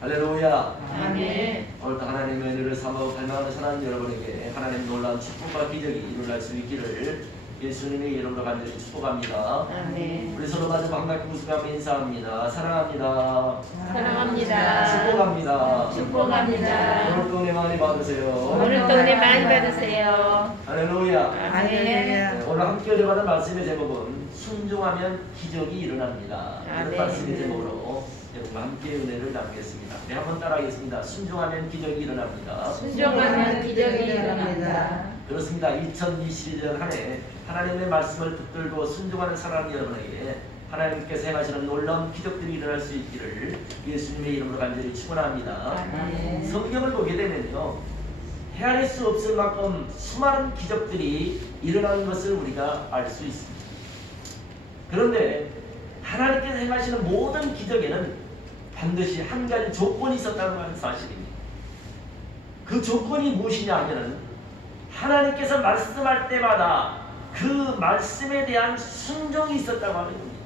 할렐루야. 아멘. 오늘도 하나님의 은혜를 삼아 갈망하는 사랑하는 여러분에게 하나님 놀라운 축복과 기적이 일어날 수 있기를 예수님의 이름으로 간절히 축복합니다. 아멘. 우리 서로 마주 반갑게 웃으며 인사합니다. 사랑합니다. 사랑합니다. 축복합니다. 축복합니다. 오늘도 은혜 많이 받으세요. 오늘도 은혜 많이 받으세요. 할렐루야. 아멘. 네, 오늘 함께 읽어받은 말씀의 제목은 순종하면 기적이 일어납니다. 이런 아멘. 말씀의 제목으로 여러분과 함께 은혜를 나누겠습니다. 네, 한번 따라하겠습니다. 순종하면 기적이 일어납니다. 순종하면 기적이 일어납니다. 그렇습니다. 2021년 한 해 하나님의 말씀을 붙들고 순종하는 사람 여러분에게 하나님께서 행하시는 놀라운 기적들이 일어날 수 있기를 예수님의 이름으로 간절히 축원합니다. 아멘. 성경을 보게 되면요, 헤아릴 수 없을 만큼 수많은 기적들이 일어나는 것을 우리가 알 수 있습니다. 그런데 하나님께서 행하시는 모든 기적에는 반드시 한 가지 조건이 있었다는 하는 사실입니다. 그 조건이 무엇이냐 하면은 하나님께서 말씀할 때마다 그 말씀에 대한 순종이 있었다고 하는 겁니다.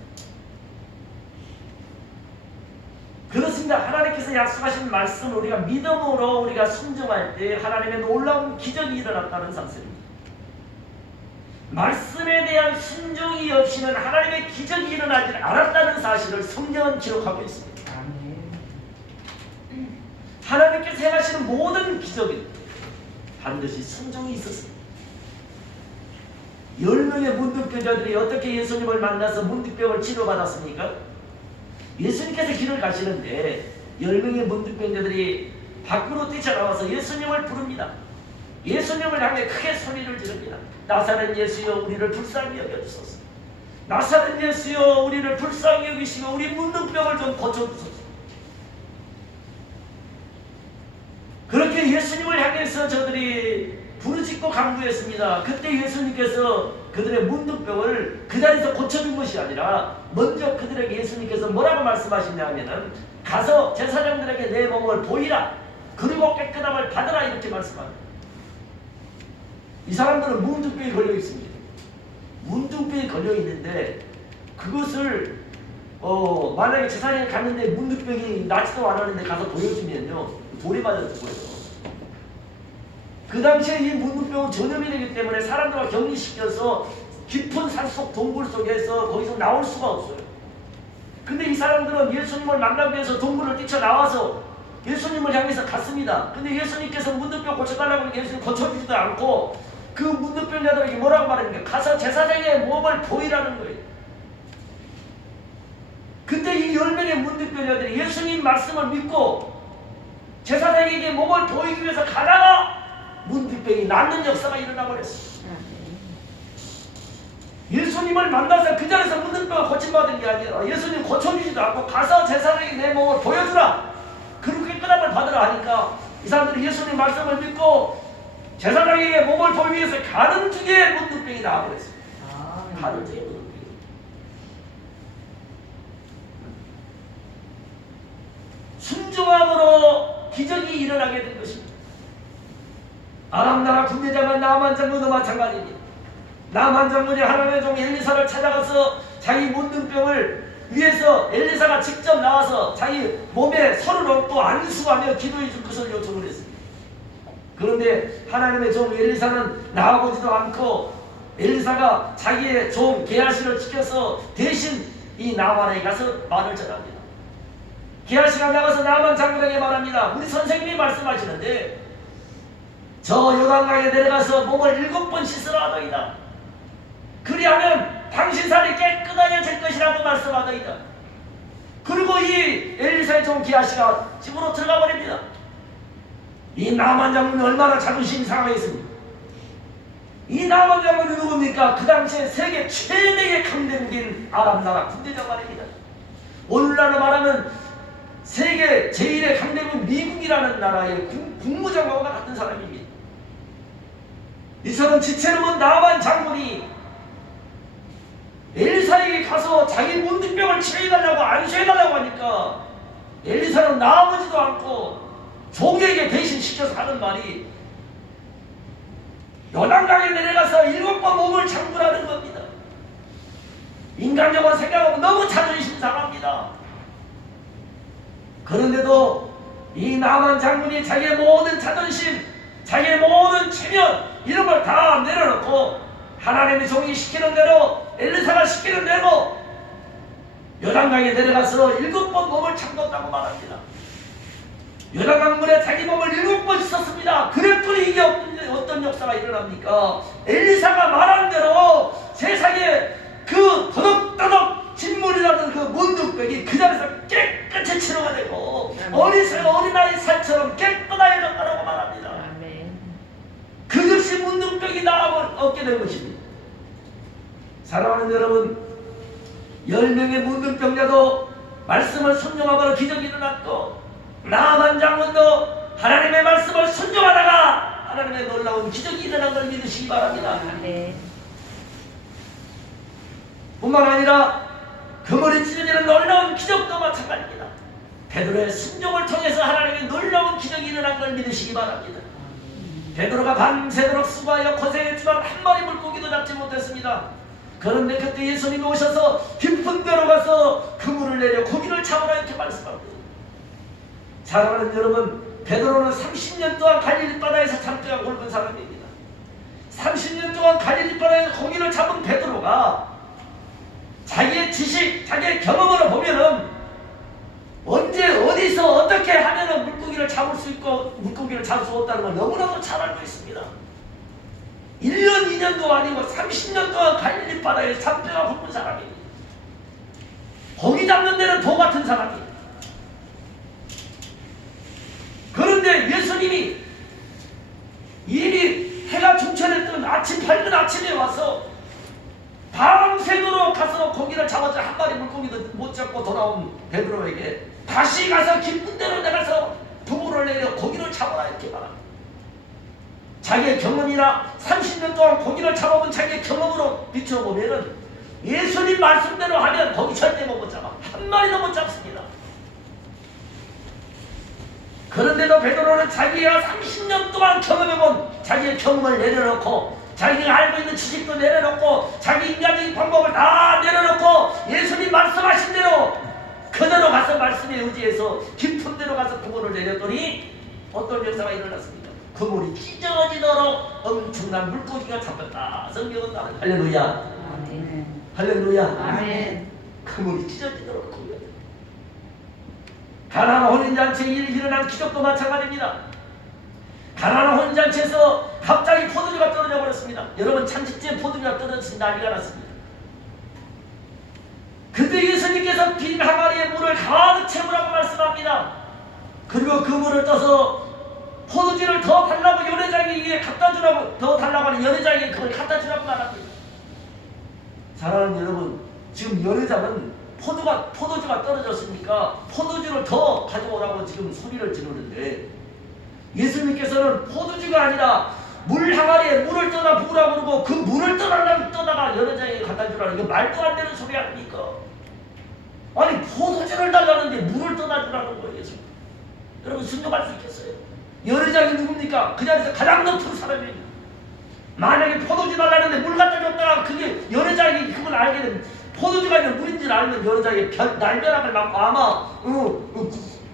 그렇습니다. 하나님께서 약속하신 말씀을 우리가 믿음으로 우리가 순종할 때 하나님의 놀라운 기적이 일어났다는 사실입니다. 말씀에 대한 순종이 없이는 하나님의 기적이 일어나지 않았다는 사실을 성경은 기록하고 있습니다. 하나님께서 행하시는 모든 기적은 반드시 순종이 있었습니다. 10명의 문둥병자들이 어떻게 예수님을 만나서 문둥병을 치료받았습니까? 예수님께서 길을 가시는데 10명의 문둥병자들이 밖으로 뛰쳐나와서 예수님을 부릅니다. 예수님을 향해 크게 소리를 지릅니다. 나사렛 예수여, 우리를 불쌍히 여겨주소서. 나사렛 예수여, 우리를 불쌍히 여기시며 우리 문둥병을 좀 고쳐주소서. 그렇게 예수님을 향해서 저들이 부르짖고 간구했습니다. 그때 예수님께서 그들의 문둥병을 그 자리에서 고쳐준 것이 아니라 먼저 그들에게 예수님께서 뭐라고 말씀하시냐 하면은 가서 제사장들에게 내 몸을 보이라, 그리고 깨끗함을 받으라, 이렇게 말씀합니다. 이 사람들은 문둥병이 걸려 있습니다. 문둥병이 걸려 있는데 그것을 만약에 제사장에 갔는데 문둥병이 낫지도 않았는데 가서 보여주면요, 돌이 맞아 죽어요. 그 당시에 이 문둥병은 전염이 때문에 사람들과 격리시켜서 깊은 산속 동굴 속에서 거기서 나올 수가 없어요. 근데 이 사람들은 예수님을 만나기 위해서 동굴을 뛰쳐나와서 예수님을 향해서 갔습니다. 근데 예수님께서 문둥병 고쳐달라고 하니까 예수님 고쳐주지도 않고 그 문둥병자들에게 뭐라고 말합니까? 가서 제사장의 몸을 보이라는 거예요. 그때 이 10명의 문둥병자들이 예수님 말씀을 믿고 제사장에게 몸을 보이기 위해서 가다가 문둥병이 낫는 역사가 일어나 버렸어요. 예수님을 만나서 그 자리에서 문둥병을 고침받은 게 아니라 예수님 고쳐주지도 않고 가서 제사장에게 내 몸을 보여주라, 그리고 깨끗함을 받으라 하니까 이 사람들이 예수님 말씀을 믿고 제사장에게 몸을 보이기 위해서 가는 중에 문둥병이 나와버렸어요. 가는 중에 문둥병이. 순종함으로 기적이 일어나게 된 것입니다. 아람 나라 군대장관 나만 장군도 마찬가지입니다. 나만 장군이 하나님의 종 엘리사를 찾아가서 자기 문둥병을 위해서 엘리사가 직접 나와서 자기 몸에 손을 얹고 안수하며 기도해 줄 것을 요청을 했습니다. 그런데 하나님의 종 엘리사는 나아보지도 않고 엘리사가 자기의 종 게하시를 지켜서 대신 이 나만에게 가서 말을 전합니다. 게하시가 나가서 나만 장군에게 말합니다. 우리 선생님이 말씀하시는데 저 요단강에 내려가서 몸을 7번 씻으라 하더이다. 그리하면 당신 살이 깨끗하게 것이라고 말씀하더이다. 그리고 이 엘리사의 종 게하시가 집으로 들어가 버립니다. 이 나만 장군이 얼마나 자존심이 상하겠습니까? 이 나만 장군이 누굽니까? 그 당시에 세계 최대의 강대국인 아람 나라 군대장관입니다. 오늘날로 말하면 세계 제1의 강대국 미국이라는 나라의 국무장관과 같은 사람입니다. 이 사람 지체로는 나만 장군이 엘리사에게 가서 자기 문둥병을 치료해달라고 안수해달라고 하니까 엘리사는 나아보지도 않고 종에게 대신 시켜서 하는 말이 요단강에 내려가서 7번 몸을 잠그라는 겁니다. 인간적으로 생각하면 너무 자존심 상합니다. 그런데도 이 나만 장군이 자기의 모든 자존심, 자기의 모든 체면 이런 걸 다 내려놓고 하나님의 종이 시키는 대로, 엘리사가 시키는 대로 요단강에 내려가서 7번 몸을 잠궜다고 말합니다. 요단강물에 자기 몸을 7번 씻었습니다. 그랬더니 이게 어떤 역사가 일어납니까? 엘리사가 말한 대로 세상에 그 더덕더덕 진물이라는 그 문둥병이 그 자리에서 깨끗이 치료가 되고 어린아이 살처럼 깨끗해졌다고 말합니다. 아멘. 그것이 문둥병이 나음을 얻게 된 것입니다. 사랑하는 여러분, 10명의 문둥병자도 말씀을 순종하므로 기적이 일어났고 나만 장군도 하나님의 말씀을 순종하다가 하나님의 놀라운 기적이 일어난 걸 믿으시기 바랍니다. 아멘. 뿐만 아니라 그물이 찢어지는 놀라운 기적도 마찬가지입니다. 베드로의 순종을 통해서 하나님의 놀라운 기적이 일어난 걸 믿으시기 바랍니다. 베드로가 밤새도록 수고하여 고생했지만 한 마리 물고기도 잡지 못했습니다. 그런데 그때 예수님이 오셔서 깊은 데로 가서 그물을 내려 고기를 잡으라 이렇게 말씀합니다. 사랑하는 여러분, 베드로는 30년 동안 갈릴리 바다에서 잠자가 굵은 사람입니다. 30년 동안 갈릴리 바다에서 고기를 잡은 베드로가 자기의 지식, 자기의 경험으로 보면은 언제 어디서 어떻게 하면은 물고기를 잡을 수 있고 물고기를 잡을 수 없다는 걸 너무나도 잘 알고 있습니다. 1년, 2년도 아니고 30년 동안 갈릴리 바다에서 잠자가 굵은 사람입니다. 고기 잡는 데는 도 같은 사람입니다. 그런데 예수님이 이미 해가 중천했던 아침 밝은 아침에 와서 밤새도록 가서 고기를 잡았자 한 마리 물고기도 못 잡고 돌아온 베드로에게 다시 가서 깊은 데로 내가서 부물을 내려 고기를 잡아라 이렇게 말합니다. 자기의 경험이나 30년 동안 고기를 잡아본 자기의 경험으로 비춰보면은 예수님 말씀대로 하면 고기 절대 못 잡아. 한 마리도 못 잡습니다. 그런데도 베드로는 자기가 30년 동안 경험해본 자기의 경험을 내려놓고 자기가 알고 있는 지식도 내려놓고 자기 인간적인 방법을 다 내려놓고 예수님 말씀하신 대로 그대로 가서 말씀에 의지해서 깊은 데로 가서 그물을 내렸더니 어떤 역사가 일어났습니까? 그물이 찢어지도록 엄청난 물고기가 잡혔다. 성경은 나는 할렐루야. 아멘. 할렐루야. 아멘. 그물이 찢어지도록 그물이 가나안 혼인잔치에 일어난 기적도 마찬가지입니다. 가나안 혼인잔치에서 갑자기 포도주가 떨어져 버렸습니다. 여러분 잔치집에 포도주가 떨어져서 난리가 났습니다. 그때 예수님께서 빈 항아리에 물을 가득 채우라고 말씀합니다. 그리고 그 물을 떠서 포도주를 더 달라고 연회장에게 갖다 주라고 더 달라고 하는 연회장에게 그걸 갖다 주라고 말합니다. 사랑하는 여러분, 지금 연회장은 포도주가 떨어졌으니까 포도주를 더 가져오라고 지금 소리를 지르는데 예수님께서는 포도주가 아니라 물 항아리에 물을 떠다 부으라고 그러고 그 물을 떠다가 연회장에게 갖다 주라는 이거 말도 안 되는 소리 아닙니까? 아니 포도주를 달라는데 물을 떠다 주라는 거예요. 예수님. 여러분 순종할 수 있겠어요? 연회장이 누굽니까? 그 자리에서 가장 높은 사람입니다. 만약에 포도주 달라는데 물 갖다 줬다가 그게 연회장이 그걸 알게 되면 포도주가 아니라 물인지를 알면 연회장에 날벼락을 맞고 아마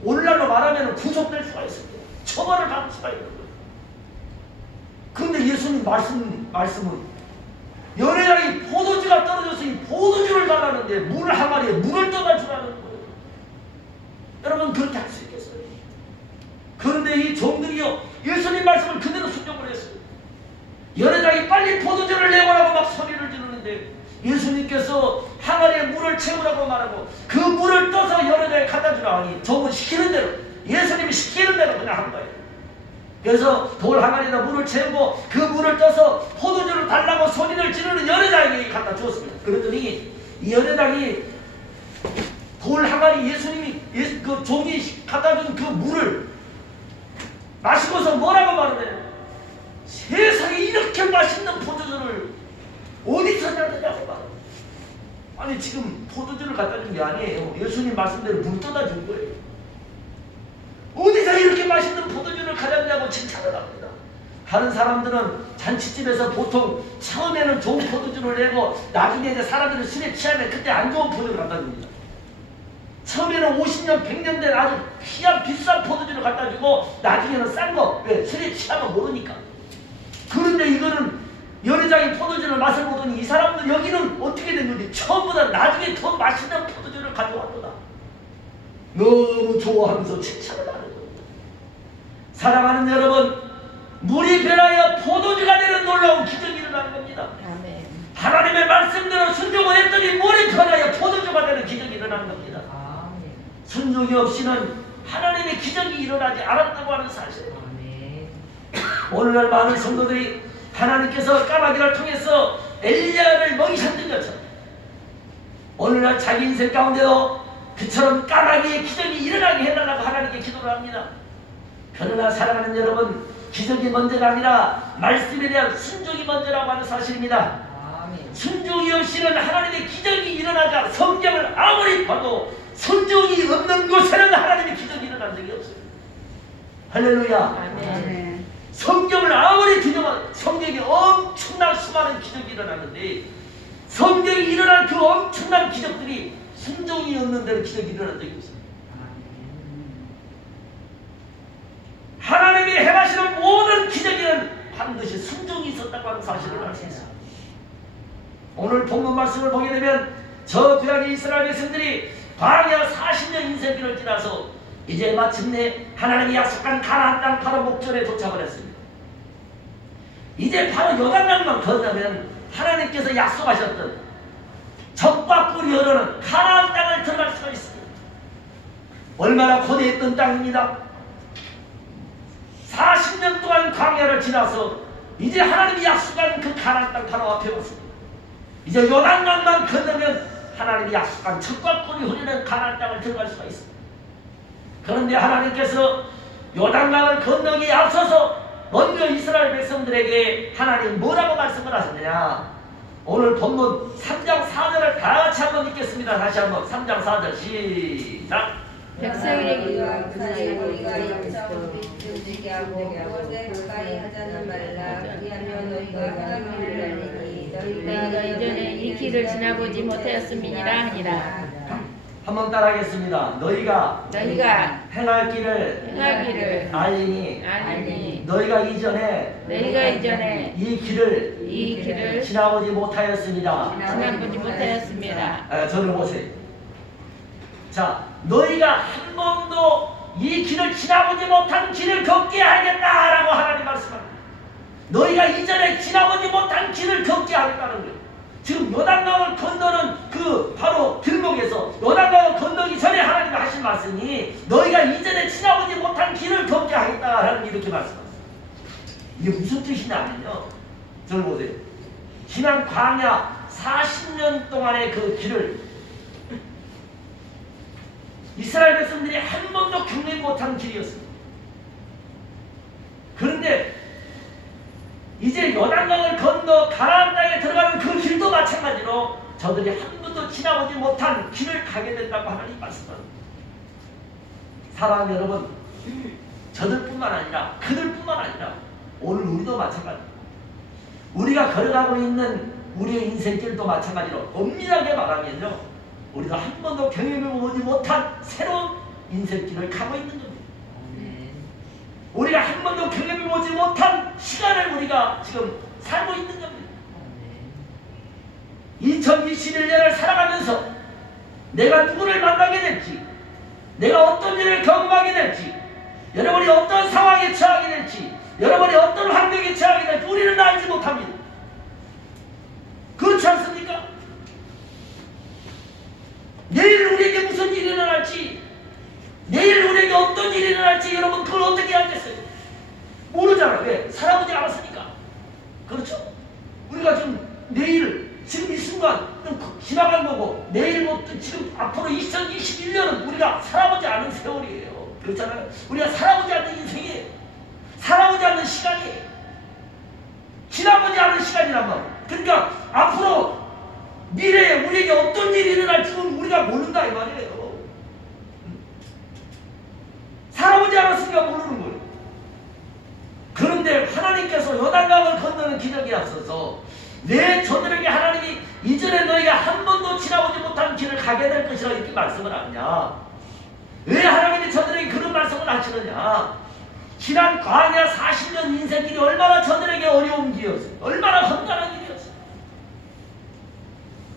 오늘날로 말하면 구속될 수가 있습니다. 처벌을 받을 수가 있는 거예요. 그런데 예수님 말씀은 연회장이 포도주가 떨어져서 이 포도주를 달라는데 물 항아리에 물을 떠다 주라는 거예요. 여러분 그렇게 할 수 있겠어요? 그런데 이 종들이요 예수님 말씀을 그대로 순종을 했어요. 연회장이 빨리 포도주를 내오라고 막 소리를 지르는데 예수님께서 항아리에 물을 채우라고 말하고 그 물을 떠서 연회장에 갖다 주라 하니 종은 시키는 대로 예수님이 시키는 대로 그냥 한 거예요. 그래서 돌 항아리에다 물을 채우고 그 물을 떠서 포도주를 달라고 소리를 지르는 연회장에게 갖다 주었습니다. 그랬더니 이 연회장이 돌 항아리 예수님이 그 종이 갖다 준 그 물을 마시고서 뭐라고 말을 해요? 세상에 이렇게 맛있는 포도주를 어디서 찾느냐고 말해요. 아니 지금 포도주를 갖다 준 게 아니에요. 예수님 말씀대로 물 떠다 준 거예요. 어디서 이렇게 맛있는 포도주를 가졌냐고 칭찬을 합니다. 다른 사람들은 잔치집에서 보통 처음에는 좋은 포도주를 내고 나중에 이제 사람들은 술에 취하면 그때 안 좋은 포도를 갖다 줍니다. 처음에는 50년, 100년 된 아주 귀한 비싼 포도주를 갖다 주고 나중에는 싼 거. 왜? 술에 취하면 모르니까. 그런데 이거는 여러 장의 포도주를 맛을 보더니 이 사람들 여기는 어떻게 된 건지 처음보다 나중에 더 맛있는 포도주를 가져왔도다. 너무 좋아하면서 칭찬을 하는 겁니다. 사랑하는 여러분, 물이 변하여 포도주가 되는 놀라운 기적이 일어나는 겁니다. 아멘. 하나님의 말씀대로 순종을 했더니 물이 변하여 포도주가 되는 기적이 일어나는 겁니다. 아멘. 순종이 없이는 하나님의 기적이 일어나지 않았다고 하는 사실입니다. 아멘. 오늘날 많은 성도들이 하나님께서 까마귀를 통해서 엘리야를 먹이셨던 것처럼 오늘날 자기 인생 가운데도 그처럼 까마귀의 기적이 일어나게 해달라고 하나님께 기도를 합니다. 그러나 사랑하는 여러분, 기적이 먼저가 아니라 말씀에 대한 순종이 먼저라고 하는 사실입니다. 아멘. 순종이 없이는 하나님의 기적이 일어나자 성경을 아무리 봐도 순종이 없는 곳에는 하나님의 기적이 일어난 적이 없어요. 할렐루야. 아멘. 성경을 아무리 뒤져봐도 성경에 엄청난 수많은 기적이 일어났는데 성경이 일어난 그 엄청난 기적들이 순종이 없는 데는 기적이 일어난 적이 없어요. 하나님이 행하시는 모든 기적에는 반드시 순종이 있었다고 하는 사실을 알 수 있어요. 오늘 본문 말씀을 보게 되면 저 구약의 이스라엘 백성들이 광야 40년 인생길을 지나서 이제 마침내 하나님이 약속한 가나안 땅 바로 목전에 도착을 했습니다. 이제 바로 요단강만 건너면 하나님께서 약속하셨던 적과 꿀이 흐르는 가나안 땅을 들어갈 수가 있습니다. 얼마나 고대했던 땅입니다. 40년 동안 광야를 지나서 이제 하나님이 약속한 그 가나안 땅 바로 앞에 왔습니다. 이제 요단강만 건너면 하나님이 약속한 적과 꿀이 흐르는 가나안 땅을 들어갈 수가 있습니다. 그런데 하나님께서 요단강을 건너기에 앞서서 먼저 이스라엘 백성들에게 하나님 뭐라고 말씀을 하셨느냐? 오늘 본문 3장 4절을 다 같이 한번 읽겠습니다. 다시 한번 3장 4절 시작. 백성에게 우리가 영적 빛을 하고 그것에 가까이 하자는 말라. 그리하면 너희가 하나님을 알리니 너희가 이전에 이 길을 지나보지 못하였음이니라 하니라. 한번 따라하겠습니다. 너희가 행할 길을 알리니 너희가 이전에 이 길을 지나보지 못하였습니다. 지나보지 못하였습니다. 저를 보세요. 자, 너희가 한 번도 이 길을 지나보지 못한 길을 걷게 하겠다라고 하나님 말씀합니다. 너희가 이전에 지나보지 못한 길을 걷게 하겠다는 거예요. 지금 요단강을 건너는 그 바로 길목에서 요단강을 건너기 전에 하나님이 하신 말씀이 너희가 이전에 지나보지 못한 길을 걷게 하겠다 하는 이렇게 말씀합니다. 이게 무슨 뜻이냐면요, 저를 보세요. 지난 광야 40년 동안의 그 길을 이스라엘 백성들이 한 번도 경험하지 못한 길이었습니다. 그런데 이제 요단강을 건너 가나안 땅에 들어가는 그 길도 마찬가지로 저들이 한 번도 지나보지 못한 길을 가게 된다고 하나님 말씀합니다. 사랑하는 여러분, 저들뿐만 아니라 그들뿐만 아니라 오늘 우리도 마찬가지입니다. 우리가 걸어가고 있는 우리의 인생길도 마찬가지로 엄밀하게 말하면요, 우리가 한 번도 경험해보지 못한 새로운 인생길을 가고 있는 겁니다. 우리가 한 번도 경험해보지 못한 시간을 우리가 지금 살고 있는 겁니다. 2021년을 살아가면서 내가 누구를 만나게 될지, 내가 어떤 일을 경험하게 될지, 여러분이 어떤 상황에 처하게 될지, 여러분이 어떤 환경에 처하게 될지 우리는 알지 못합니다. 그렇지 않습니까? 내일 우리에게 무슨 일이 일어날지, 내일 우리에게 어떤 일이 일어날지 여러분 그걸 어떻게 알겠어요? 모르잖아요. 왜? 살아보지 않았으니까. 그렇죠? 우리가 지금 내일, 지금 이 순간 지나간 거고 내일부터 지금 앞으로 2021년은 우리가 살아보지 않은 세월이에요. 그렇잖아요? 우리가 살아보지 않는 인생이에요. 살아보지 않는 시간이에요. 지나보지 않는 시간이란 말이에요. 그러니까 앞으로 미래에 우리에게 어떤 일이 일어날지 우리가 모른다 이 말이에요. 살아보지 않았으니까 모르는 거예요. 그런데 하나님께서 요단강을 건너는 기적에 앞서서 내 저들에게 하나님이 이전에 너희가 한 번도 지나보지 못한 길을 가게 될 것이라 이렇게 말씀을 하느냐? 왜 하나님이 저들에게 그런 말씀을 하시느냐? 지난 광야 40년 인생길이 얼마나 저들에게 어려운 길이었어요. 얼마나 험난한 길이었어요.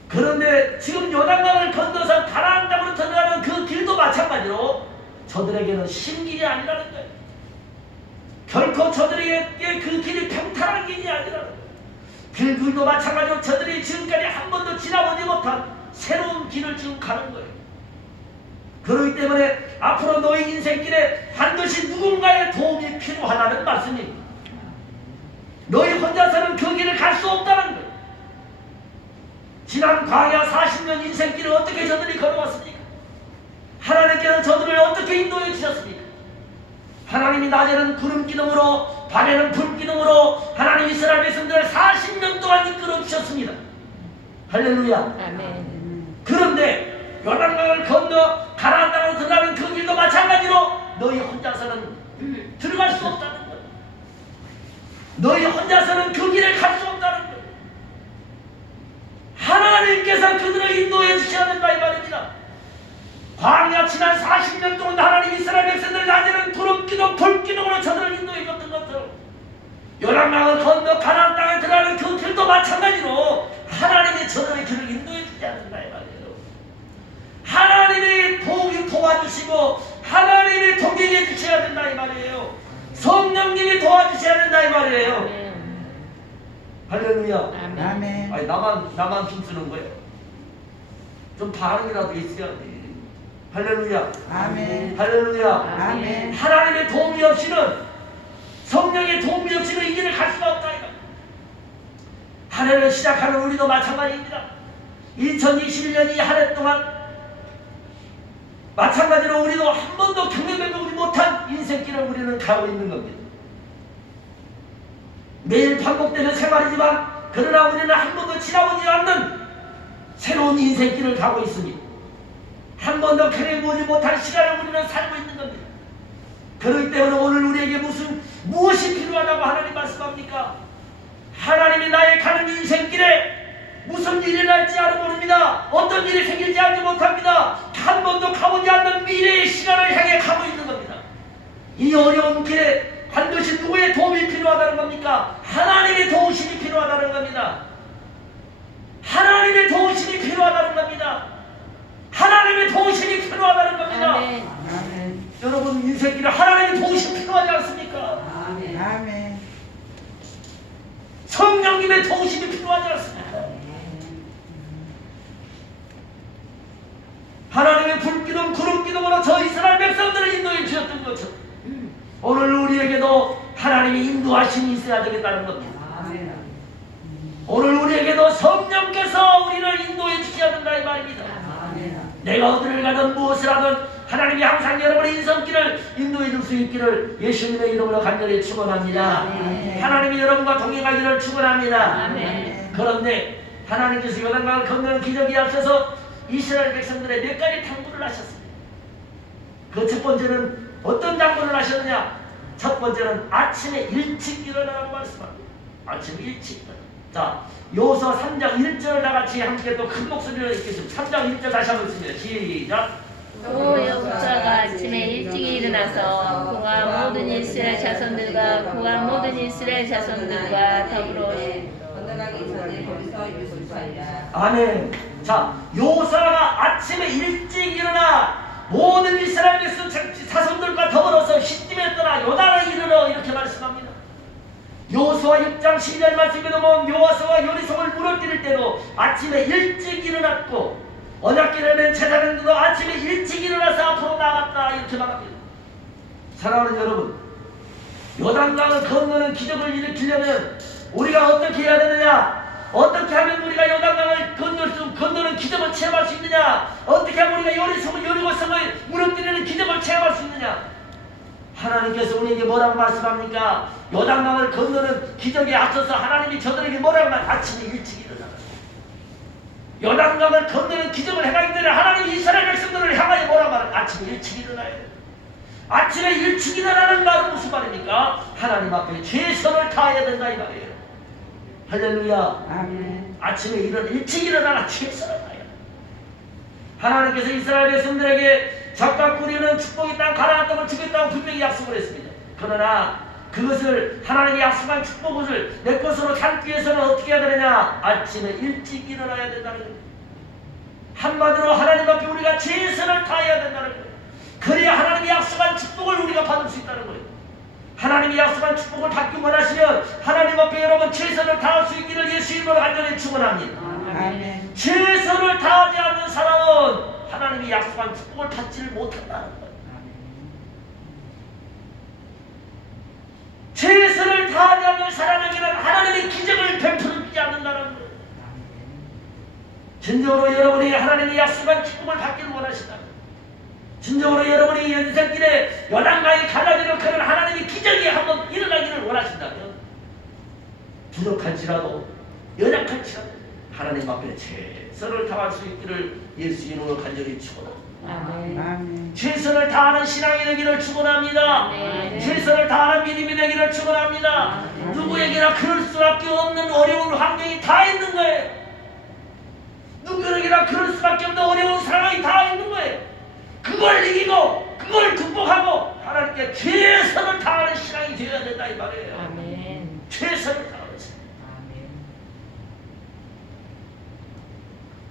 그런데 지금 요단강을 건너서 가나안 땅으로 들어가는 그 길도 마찬가지로 저들에게는 신길이 아니라는 거예요. 결코 저들에게 그 길이 평탄한 길이 아니라는 거예요. 길도 마찬가지로 저들이 지금까지 한 번도 지나보지 못한 새로운 길을 지금 가는 거예요. 그렇기 때문에 앞으로 너희 인생길에 반드시 누군가의 도움이 필요하다는 말씀입니다. 너희 혼자서는 그 길을 갈 수 없다는 거예요. 지난 광야 40년 인생길을 어떻게 저들이 걸어왔습니까? 하나님께서 저들을 어떻게 인도해 주셨습니까? 하나님이 낮에는 구름 기둥으로 밤에는 불 기둥으로 하나님 이스라엘 백성들을 40년 동안 이끌어 주셨습니다. 할렐루야. 아멘. 그런데 요단강을 건너 가나안 땅으로 들어가는 그 길도 마찬가지로 너희 혼자서는 들어갈 수 없다는 거예요. 너희 혼자서는 그 길을 갈 수 없다는 거예요. 하나님께서 그들을 인도해 주셔야 된다 이 말입니다. 광야 지난 40년 동안 하나님 이스라엘 백성들 낮에는 구름 기둥 불 기둥으로 저들을 인도해 줬던 것처럼 요단강을 건너 가나안 땅에 들어가는 그 길도 마찬가지로 하나님이 저들의 길을 인도해 주셔야 된다 이 말이에요. 하나님이 도와주시고 하나님이 동행해 주셔야 된다 이 말이에요. 성령님이 도와주셔야 된다 이 말이에요. 아멘. 할렐루야. 아멘. 아니 나만 힘쓰는 거예요. 좀 반응이라도 있어야 돼. 할렐루야. 아멘. 할렐루야. 아멘. 하나님의 도움이 없이는 성령의 도움이 없이는 이 길을 갈 수가 없다 이거. 한 해를 시작하는 우리도 마찬가지입니다. 2021년 이 한 해 동안 마찬가지로 우리도 한 번도 경험해보지 못한 인생길을 우리는 가고 있는 겁니다. 매일 반복되는 생활이지만 그러나 우리는 한 번도 지나보지 않는 새로운 인생길을 가고 있습니다. 한 번도 경험해보지 못한 시간을 우리는 살고 있는 겁니다. 그렇기 때문에 오늘 우리에게 무엇이 필요하다고 하나님 말씀합니까? 하나님이 나의 가는 인생길에 무슨 일이 날지 모릅니다. 어떤 일이 생길지 알지 못합니다. 한 번도 가보지 않는 미래의 시간을 향해 가고 있는 겁니다. 이 어려운 길에 반드시 누구의 도움이 필요하다는 겁니까? 하나님의 도우심이 필요하다는 겁니다. 하나님의 도우심이 필요하다는 겁니다. 하나님의 도우심이 필요하다는 겁니다. 아멘. 아멘. 여러분 인생길에 하나님의 도우심이 필요하지 않습니까? 아멘. 아멘. 성령님의 도우심이 필요하지 않습니까? 하나님의 불기둥 구름기둥으로 저 이스라엘 백성들을 인도해 주셨던 것처럼 오늘 우리에게도 하나님의 인도하심이 있어야 되겠다는 겁니다. 아멘. 오늘 우리에게도 성령께서 우리를 인도해 주셔야 된다 이 말입니다. 아멘. 내가 어디를 가든 무엇을 하든 하나님이 항상 여러분의 인생길을 인도해 줄 수 있기를 예수님의 이름으로 간절히 축원합니다. 아멘. 하나님이 여러분과 동행하기를 축원합니다. 아멘. 그런데 하나님께서 요단강을 건너는 기적이 앞서서 이스라엘 백성들의 몇 가지 당부를 하셨습니다. 그 첫 번째는 어떤 당부를 하셨느냐? 첫 번째는 아침에 일찍 일어나라고 말씀합니다. 아침에 일찍 일어나. 자, 여호수아 3장 1절을 다 같이 함께 또 큰 목소리로 읽겠습니다. 3장 1절 다시 한번 읽습니다. 시작. 또 여호수아가 아침에 일찍 일어나서 그와 모든 이스라엘 자손들과 그와 모든 이스라엘 자손들과 더불어 건너가기 전에 거기서 유숙하리라. 아멘. 자, 여호수아가 아침에 일찍 일어나 모든 이스라엘 백성 자손들과 더불어서 시딤에 떠나 요단을 이르러 이렇게 말씀합니다. 여호수아 6장 12절 말씀에 보면 여호수아가 요리송을 무너뜨릴 때도 아침에 일찍 일어났고 언약궤를 제사장들도 아침에 일찍 일어나서 앞으로 나갔다 이렇게 말합니다. 사랑하는 여러분, 요단강을 건너는 기적을 일으키려면 우리가 어떻게 해야 되느냐? 어떻게 하면 우리가 요단강을 건너는 기적을 체험할 수 있느냐? 어떻게 하면 우리가 여리고성을 무너뜨리는 기적을 체험할 수 있느냐? 하나님께서 우리에게 뭐라고 말씀합니까? 요단강을 건너는 기적에 앞서서 하나님이 저들에게 뭐라고 말합니까? 아침에 일찍 일어나라. 요단강을 건너는 기적을 행하기 전에 하나님이 이스라엘 백성들을 향하여 뭐라고 말합니까? 아침에 일찍 일어나야 돼. 아침에 일찍 일어나는 말은 무슨 말입니까? 하나님 앞에 최선을 다해야 된다 이 말이에요. 할렐루야. 아멘. 아침에 일찍 일어나라 최선을 다해야 돼. 하나님께서 이스라엘 백성들에게 적과 꾸리는 축복의 땅 가나안 땅을 주겠다고 분명히 약속을 했습니다. 그러나 그것을 하나님이 약속한 축복을 내 것으로 삼기 위해서는 어떻게 해야 되느냐? 아침에 일찍 일어나야 된다는 거예요. 한마디로 하나님 앞에 우리가 최선을 다해야 된다는 거예요. 그래야 하나님이 약속한 축복을 우리가 받을 수 있다는 거예요. 하나님이 약속한 축복을 받기 원하시면 하나님 앞에 여러분 최선을 다할 수 있기를 예수 이름으로 간절히 축원합니다. 아멘. 최선을 다하지 않는 사람은 하나님이 약속한 축복을 받지를 못한다는 거예요. 최선을 다하지 않는 사람에게는 하나님의 기적을 베풀지 않는다는 거예요. 진정으로 여러분이 하나님의 약속한 축복을 받기를 원하신다. 진정으로 여러분이 인생길에 연한가에 갈라지는 그런 하나님의 기적이 한번 일어나기를 원하신다면 부족할지라도 연약할지라도 하나님 앞에 최선을 다할 수 있기를 예수 이름으로 간절히 축원합니다. 아멘. 최선을 다하는 신앙이 되기를 축원합니다. 아멘. 최선을 다하는 믿음이 되기를 축원합니다. 아멘. 누구에게나 그럴 수밖에 없는 어려운 환경이 다 있는 거예요. 누구에게나 그럴 수밖에 없는 어려운 상황이 다 있는 거예요. 그걸 이기고 그걸 극복하고 하나님께 최선을 다하는 신앙이 되어야 된다 이 말이에요. 아멘. 최선을 다하는 신앙.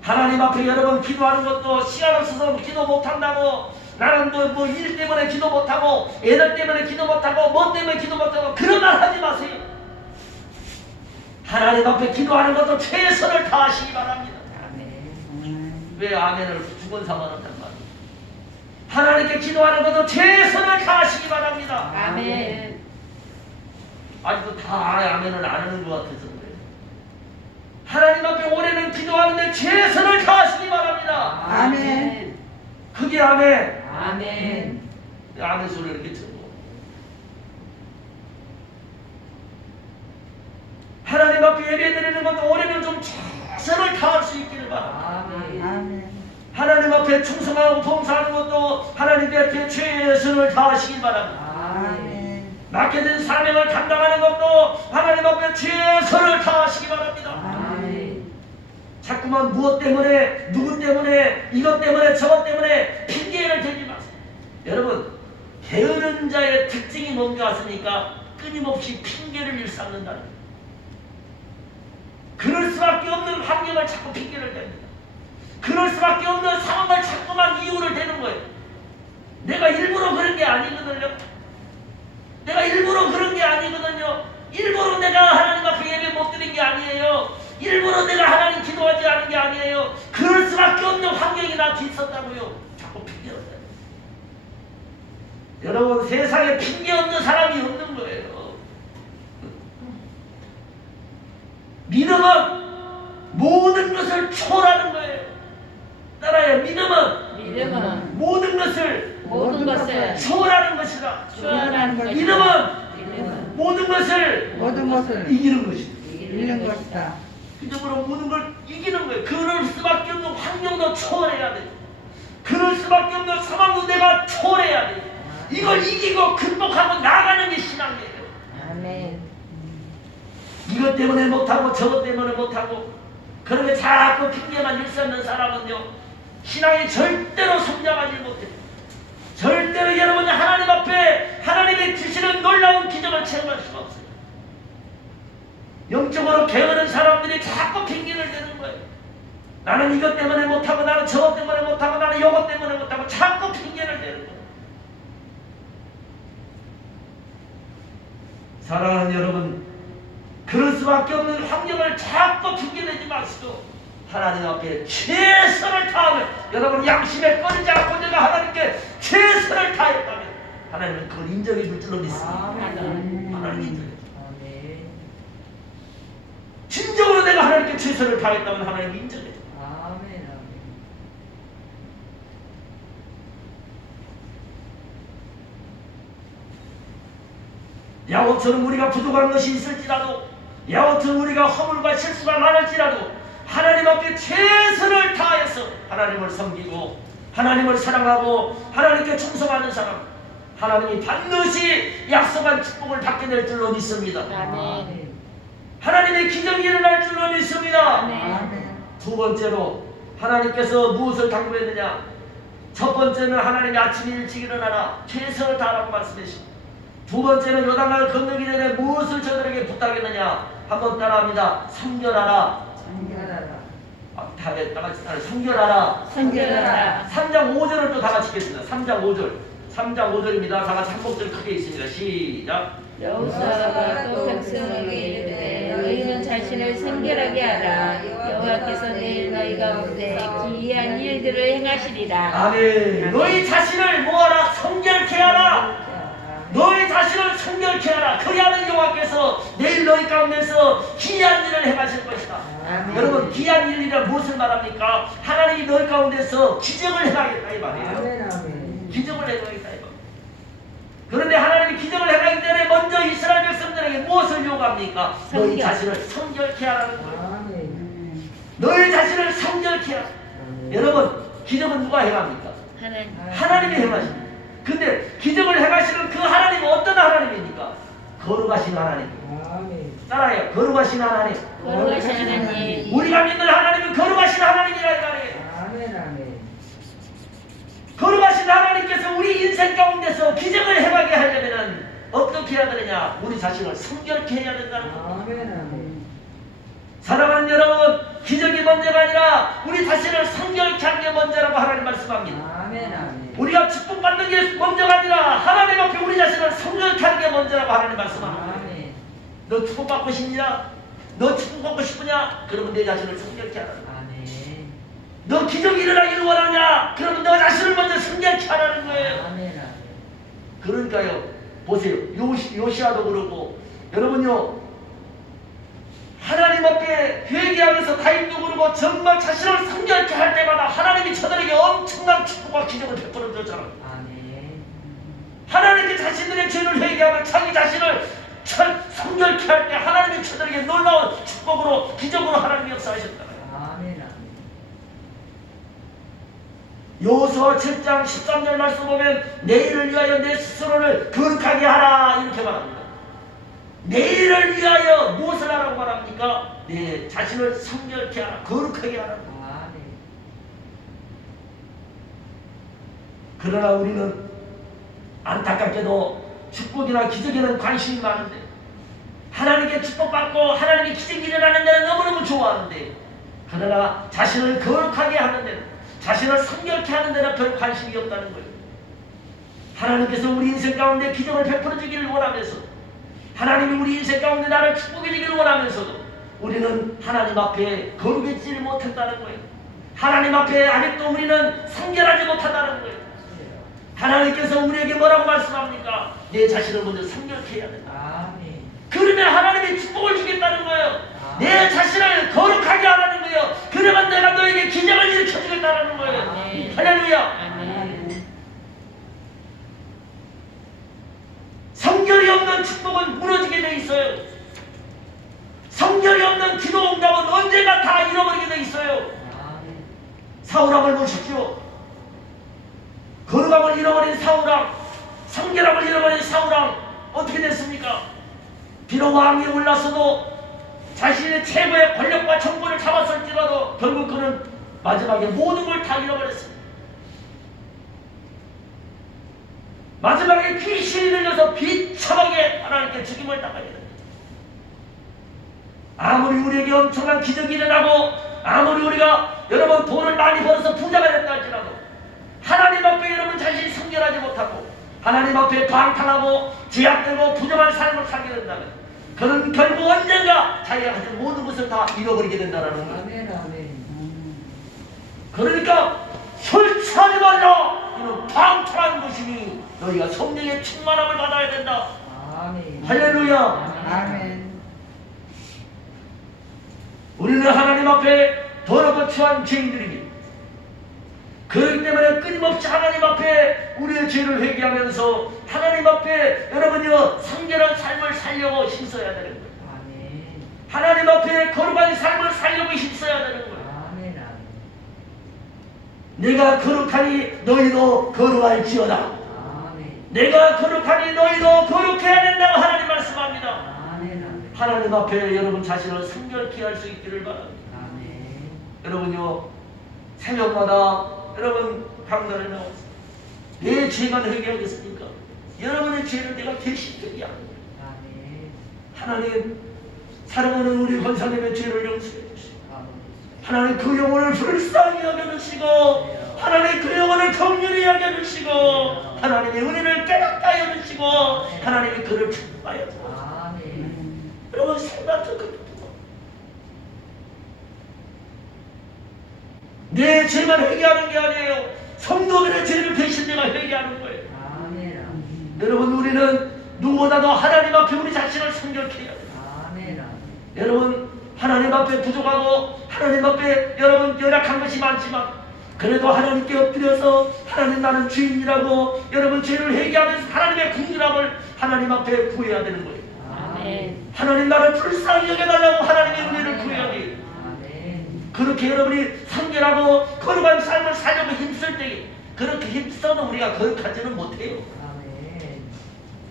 하나님 앞에 여러분 기도하는 것도 시간 없어서 기도 못한다고 나는 뭐 일 때문에 기도 못하고 애들 때문에 기도 못하고 뭐 때문에 기도 못하고 그런 말 하지 마세요. 하나님 앞에 기도하는 것도 최선을 다하시기 바랍니다. 왜 아멘을 죽은 사람은 한단 말이에요. 하나님께 기도하는 것도 최선을 다하시기 바랍니다. 아멘. 아직도 다 아멘을 안 하는 것 같아서 그래요. 하나님 앞에 올해는 기도하는데 최선을 다하시기 바랍니다. 아멘. 그게 아멘. 아멘. 아멘 소리를 이렇게 듣고 하나님 앞에 예배드리는 것도 올해는 좀 최선을 다할 수 있기를 바랍니다. 아멘. 하나님 앞에 충성하고 봉사하는 것도 하나님 앞에 최선을 다하시길 바랍니다. 아멘. 맡게 된 사명을 감당하는 것도 하나님 앞에 최선을 다하시기 바랍니다. 아멘. 자꾸만 무엇 때문에 누구 때문에 이것 때문에 저것 때문에 핑계를 대지 마세요. 여러분 게으른 자의 특징이 뭔가 같습니까? 끊임없이 핑계를 일삼는다는 거예요. 그럴 수밖에 없는 환경을 자꾸 핑계를 댑니다. 그럴 수밖에 없는 상황을 자꾸만 이유를 대는 거예요. 내가 일부러 그런 게 아니거든요. 내가 일부러 그런 게 아니거든요. 일부러 내가 하나님 앞에 예배 못 드린 게 아니에요. 일부러 내가 하나님 기도하지 않은 게 아니에요. 그럴 수밖에 없는 환경이 나한테 있었다고요. 자꾸 핑계를 대요. 여러분 세상에 핑계 없는 사람이 없는 거예요. 믿음은 모든 것을 초월하는 거예요. 따라요. 믿음은 모든 것을 초월하는 것이다. 초월하는 것이다. 믿음은 모든 것을 이기는 것이다. 잃는 것이다. 믿음으로 모든 걸 이기는 거예요. 그럴 수밖에 없는 환경도 초월해야 돼. 그럴 수밖에 없는 상황도 내가 초월해야 돼. 이걸 이기고 극복하고 나가는 게 신앙이에요. 아멘. 이것 때문에 못하고 저것 때문에 못하고 그러면 자꾸 핑계만 일삼는 사람은요 신앙이 절대로 성장하지 못해요. 절대로 여러분이 하나님 앞에 하나님이 주시는 놀라운 기적을 체험할 수가 없어요. 영적으로 게으른 사람들이 자꾸 핑계를 대는 거예요. 나는 이것 때문에 못하고 나는 저것 때문에 못하고 나는 이것 때문에 못하고 자꾸 핑계를 대는 거예요. 사랑하는 여러분 그럴 수밖에 없는 환경을 자꾸 핑계내지 마시고 하나님 앞에 최선을 다하면 여러분 양심에 꺼리지 않고 내가 하나님께 최선을 다했다면 하나님은 그걸 인정해 줄 줄로 믿습니다. 하나님 인정해 줄. 진정으로 내가 하나님께 최선을 다했다면 하나님 인정해 줄. 야곱처럼 우리가 부족한 것이 있을지라도 야곱처럼 우리가 허물과 실수가 많을지라도 하나님 앞에 최선을 다해서 하나님을 섬기고 하나님을 사랑하고 하나님께 충성하는 사람 하나님이 반드시 약속한 축복을 받게 될 줄로 믿습니다. 아멘. 하나님의 기적이 일어날 줄로 믿습니다. 아멘. 두 번째로 하나님께서 무엇을 당부했느냐? 첫 번째는 하나님이 아침에 일찍 일어나라 최선을 다하라고 말씀하시고, 두 번째는 요단강을 건너기 전에 무엇을 저들에게 부탁했느냐? 한번 따라합니다. 성결하라. 성결하라. 다 같이 따라. 성결하라. 성결하라. 3장 5절을 또 다 같이 읽겠습니다. 3장 5절. 3장 5절입니다. 다 같이 한 목소리 크게 있습니다. 시작. 여호수아가 또 백성에게 이르되 너희는 자신을 성결하게 하라. 여호와께서 내일 너희 가운데 기이한 일들을 행하시리라. 아멘. 너희 자신을 뭐하라? 성결케 하라. 너희 자신을 성결케 하라. 그리하면 여호와께서 내일 너희 가운데서 기이한 일을 행하실 것이다. 아멘. 여러분, 기이한 일이란 무엇을 말합니까? 하나님이 너희 가운데서 기적을 행하겠다 이 말이에요. 아멘 아멘. 기적을 행하겠다 이 말. 그런데 하나님이 기적을 행하기 때문에 먼저 이스라엘 백성들에게 무엇을 요구합니까? 너희 성결. 자신을 성결케 하라는 거예요. 아멘. 너희 자신을 성결케 하라. 여러분, 기적은 누가 행합니까? 하나님. 하나님이 행하십니다. 근데 기적을 행하시는 그 하나님은 어떤 하나님입니까? 거룩하신 하나님. 아멘. 따라해요. 거룩하신 하나님. 거룩하신 하나님. 우리가 믿는 하나님은 거룩하신 하나님이라 이 말이에요. 아멘 아멘. 거룩하신 하나님께서 우리 인생 가운데서 기적을 행하게 하려면 어떻게 해야 되느냐? 우리 자신을 성결케 해야 된다는 겁니다. 아멘 아멘. 사랑하는 여러분, 기적이 먼저가 아니라 우리 자신을 성결케 하는 게 먼저라고 하나님 말씀합니다. 아멘 아멘. 우리가 축복받는 게 먼저가 아니라 하나님 앞에 우리 자신을 성결케 하는 게 먼저라고 하나님 말씀합니다. 아멘. 너 축복받고 싶냐? 너 축복받고 싶으냐? 그러면 내 자신을 성결케 하라. 아멘. 너 기적이 일어나기를 원하냐? 그러면 너 자신을 먼저 성결케 하라는 거예요. 아멘 아멘. 그러니까요, 보세요. 요시아도 그러고, 여러분요, 하나님 앞에 회개하면서 다윗도 그러고, 정말 자신을 성결케 할 때마다 하나님이 저들에게 엄청난 축복과 기적을 베풀어 줬잖아요. 아멘. 하나님께 자신들의 죄를 회개하면 자기 자신을 성결케 할 때 하나님이 저들에게 놀라운 축복으로, 기적으로 하나님이 역사하셨잖아요. 아멘 아멘. 여호수아 7장 13절 말씀 보면 내일을 위하여 내 스스로를 거룩하게 하라 이렇게 말합니다. 내일을 위하여 무엇을 하라고 말합니까? 내 자신을 성결케 하라, 거룩하게 하라. 아멘. 그러나 우리는 안타깝게도 축복이나 기적에는 관심이 많은데, 하나님께 축복받고 하나님의 기적이 일어나는 데는 너무너무 좋아하는데, 그러나 자신을 거룩하게 하는 데는, 자신을 성결케 하는 데는 별 관심이 없다는 거예요. 하나님께서 우리 인생 가운데 기적을 베풀어 주기를 원하면서, 하나님이 우리 인생 가운데 나를 축복해 주기를 원하면서도 우리는 하나님 앞에 거룩해지지 못한다는 거예요. 하나님 앞에 아직도 우리는 성결하지 못한다는 거예요. 하나님께서 우리에게 뭐라고 말씀합니까? 내 자신을 먼저 성결케 해야 된다. 아멘. 그러면 하나님이 축복을 주겠다는 거예요. 내 자신을 거룩하게 하라는 거예요. 그러면 내가 너에게 기적을 일으켜주겠다는 거예요. 아멘. 할렐루야. 아멘. 성결이 없는 축복은 무너지게 돼 있어요. 성결이 없는 기도 응답은 언제나 다 잃어버리게 돼 있어요. 아멘. 사울왕을 보십시오. 거룩함을 잃어버린 사울왕, 성결함을 잃어버린 사울왕 어떻게 됐습니까? 비록 왕이 올랐어도 자신의 최고의 권력과 정권을 잡았을지라도 결국 그는 마지막에 모든 걸 다 잃어버렸습니다. 마지막에 귀신이 들려서 비참하게 하나님께 죽임을 당하게 됩니다. 아무리 우리에게 엄청난 기적이 일어나고, 아무리 우리가 여러분 돈을 많이 벌어서 부자가 됐다 할지라도 하나님 앞에 여러분 자신이 성결하지 못하고 하나님 앞에 방탕하고 제약되고 부정한 삶을 살게 된다면 그는 결국 언젠가 자기가 가진 모든 것을 다 잃어버리게 된다는 거예요. 아멘 아멘. 그러니까 술 취하지 말라. 이는 방탕한 것이니 너희가 성령의 충만함을 받아야 된다. 아멘. 할렐루야. 아멘. 우리는 하나님 앞에 더럽고 추한 죄인들입니다. 그렇기 때문에 끊임없이 하나님 앞에 우리의 죄를 회개하면서 하나님 앞에 여러분이요 성결한 삶을 살려고 힘써야 되는 거예요. 아멘. 하나님 앞에 거룩한 삶을 살려고 힘써야 되는 거예요. 아멘 아멘. 내가 거룩하니 너희도 거룩할지어다. 아멘. 내가 거룩하니 너희도 거룩해야 된다고 하나님 말씀합니다. 아멘 아멘. 하나님 앞에 여러분 자신을 성결케 할 수 있기를 바랍니다. 아멘. 여러분요 새벽마다 여러분 강단에 나와서 내 죄만 회개하겠습니까? 여러분의 죄를 내가 대신 회개합니다. 하나님 사랑하는 우리 권사님의 죄를 용서해 주시고 하나님 그 영혼을 불쌍히 여겨주시고 하나님 그 영혼을 긍휼히 여겨주시고 하나님의 은혜를 깨닫게 여주시고 하나님이 그를 축복하여 주시고 여러분 생각도 그렇게 내 죄만 회개하는 게 아니에요. 성도들의 죄를 대신 내가 회개하는 거예요. 여러분 우리는 누구보다도 하나님 앞에 우리 자신을 성결케 해야 돼요. 여러분 하나님 앞에 부족하고 하나님 앞에 여러분 연약한 것이 많지만 그래도 하나님께 엎드려서 하나님 나는 죄인이라고 여러분 죄를 회개하면서 하나님의 긍휼함을 하나님 앞에 구해야 되는 거예요. 아멘. 하나님 나를 불쌍히 여겨달라고 하나님의 은혜를 구해야 돼요. 그렇게 여러분이 성결하고 거룩한 삶을 살려고 힘쓸 때 그렇게 힘써도 우리가 거룩하지는 못해요.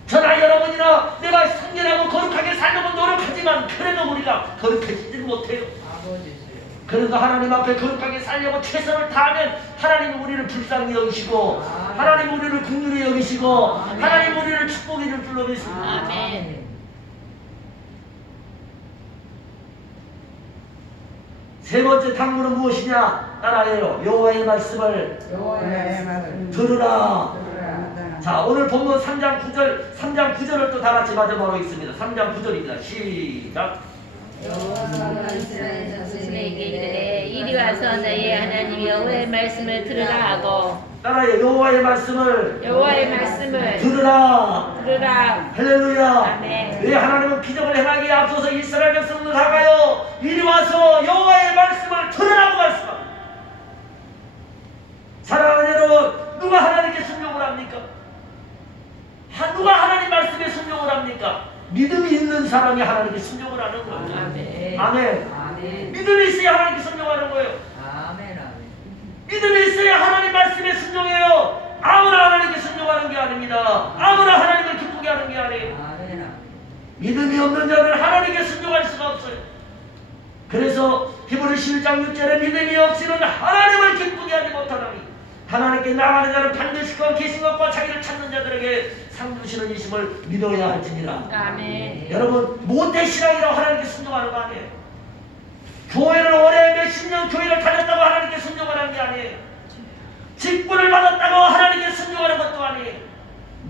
저나 여러분이나 내가 성결하고 거룩하게 살려고 노력하지만 그래도 우리가 거룩해지지 못해요. 그래서 하나님 앞에 거룩하게 살려고 최선을 다하면 하나님 우리를 불쌍히 여기시고 하나님 우리를 긍휼히 여기시고 하나님 우리를 축복해 줄 줄로 믿습니다. 아멘. 세 번째 당부는 무엇이냐? 따라해요. 여호와의 말씀을 들으라. 자, 오늘 본문 3장 9절을 또 다 같이 마지막으로 읽습니다. 3장 9절입니다. 시작. 여호와가 이스라엘 자손에게 이르되 이리 와서 너희 하나님 여호와의 말씀을 들으라 하고 따라해요. 여호와의 말씀을 들으라. 할렐루야. 아멘. 왜 하나님은 기적을 행하기에 앞서서 이스라엘 백성을 향하여 이리 와서 여호와의 말씀을 들으라고 말씀합니다. 사랑하는 여러분, 누가 하나님께 순종을 합니까? 누가 하나님 말씀에 순종을 합니까? 믿음이 있는 사람이 하나님께 순종을 하는 거예요. 아멘. 믿음이 있어야 하나님께 순종하는 거예요. 믿음이 있어야 하나님 말씀에 순종해요. 아무나 하나님께 순종하는 게 아닙니다. 아무나 하나님을 기쁘게 하는 게 아니에요. 믿음이 없는 자는 하나님께 순종할 수가 없어요. 그래서 히브리서 11장 6절에 믿음이 없이는 하나님을 기쁘게 하지 못하나니 하나님께 나가는 자는 반드시 그가 계신 것과 자기를 찾는 자들에게 상 주시는 이심을 믿어야 할지니라. 아멘. 여러분 모태신앙이라고 하나님께 순종하는 거 아니에요. 교회를 오래 몇십 년 교회를 다녔다고 하나님께 순종하는 게 아니에요. 직분을 받았다고 하나님께 순종하는 것도 아니에요.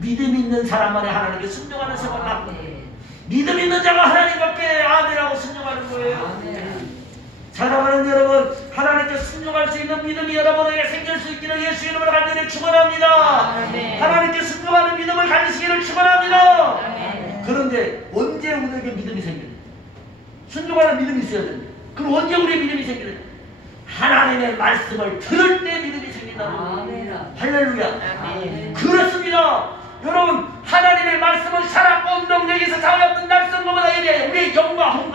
믿음 있는 사람만이 하나님께 순종하는 생각을 갖고 믿음 있는 자가 하나님 앞에 아멘하고 순종하는 거예요. 사랑하는 여러분, 하나님께 순종할 수 있는 믿음이 여러분에게 생길 수 있기를 예수 이름으로 간절히 축원합니다. 아멘. 하나님께 순종하는 믿음을 가지시기를 축원합니다. 아멘. 그런데 언제 우리에게 믿음이 생깁니까? 순종하는 믿음이 있어야 됩니다. 그럼 언제 우리의 믿음이 생기는가? 하나님의 말씀을 들을 때 믿음이 생긴다는 거예요. 할렐루야. 아멘. 그렇습니다. 여러분, 하나님의 말씀은 살았고 운동력에서 자유없는 날성보다 예리해 우리의 영과